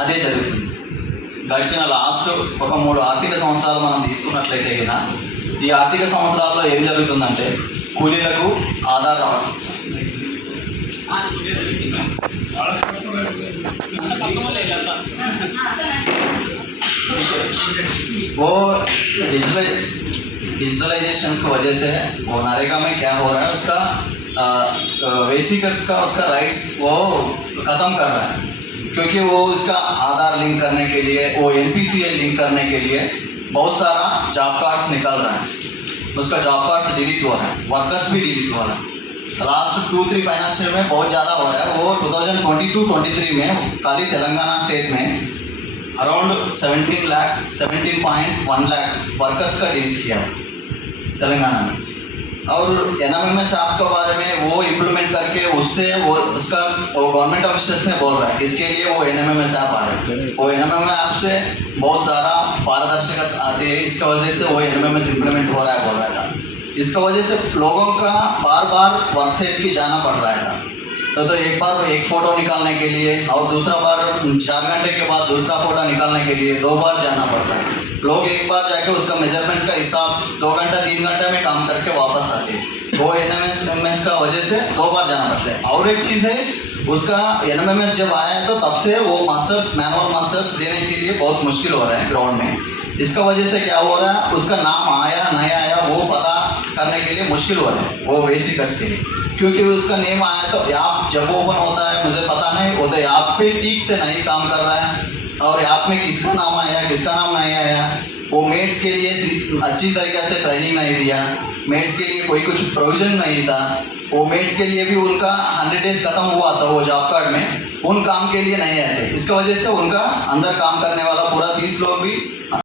అదే జరుగుతుంది. గడిచిన లాస్ట్ ఒక 3 ఆర్థిక సంవత్సరాలు మనం తీసుకున్నట్లయితే గిన ఈ ఆర్థిక సంవత్సరాల్లో ఏం జరుగుతుందంటే కూలీలకు ఆధార్ రావడం, वो डिजिटलाइजेशन की वजह से वो नरेगा में क्या हो रहा है, उसका वेसिकर्स का उसका राइट्स वो ख़त्म कर रहा है, क्योंकि वो उसका आधार लिंक करने के लिए, वो NPCI लिंक करने के लिए बहुत सारा जॉब कार्ड्स निकल रहा है, उसका जॉब कार्ड्स डिलीट हो रहा है, वर्कर्स भी डिलीट हो रहा है। लास्ट 2-3 फाइनेंशियल में बहुत ज़्यादा हो रहा है। वो 2022-23 में खाली तेलंगाना स्टेट में अराउंड 17.1 लाख वर्कर्स का डिलीट किया तेलंगाना में। और NMMS ऐप के बारे में वो इम्प्लीमेंट करके उससे वो उसका वो गवर्नमेंट ऑफिसर्स ने बोल रहा है, इसके लिए वो NMMS ऐप आ रहा है। वो NMMS ऐप से बहुत सारा पारदर्शिता आती है, इसका वजह से वो NMMS इम्प्लीमेंट हो रहा है बोल रहा था। इसका वजह से लोगों का बार बार वर्कसाइट की जाना पड़ रहा था। तो एक बार एक फ़ोटो निकालने के लिए और दूसरा बार 4 घंटे के बाद दूसरा फ़ोटो निकालने के लिए 2 बार जाना पड़ता है। लोग एक बार जाके उसका मेजरमेंट का हिसाब 2 घंटा 3 घंटे में काम करके वापस आते हैं। वो NMMS का वजह से 2 बार जाना पड़ता है। और एक चीज़ है, उसका NMMS जब आया है तो तब से वो मैनुअल मास्टर्स देने के लिए बहुत मुश्किल हो रहा है ग्राउंड में। इसका वजह से क्या हो रहा है, उसका नाम आया नहीं आया वो पता करने के लिए मुश्किल हो रहा है वो वेसिकर्स के लिए, क्योंकि उसका नेम आया तो ऐप जब ओपन होता है मुझे पता नहीं, वो तो ऐप पे ठीक से नहीं काम कर रहा है, और ऐप में किसका नाम आया किसका नाम नहीं आया। वो मेट्स के लिए अच्छी तरीके से ट्रेनिंग नहीं दिया, मेट्स के लिए कोई कुछ प्रोविज़न नहीं था। वो मेट्स के लिए भी उनका 100 डेज ख़त्म हुआ था वो जॉब कार्ड में, उन काम के लिए नहीं आए थे। इसकी वजह से उनका अंदर काम करने वाला पूरा 30 लोग भी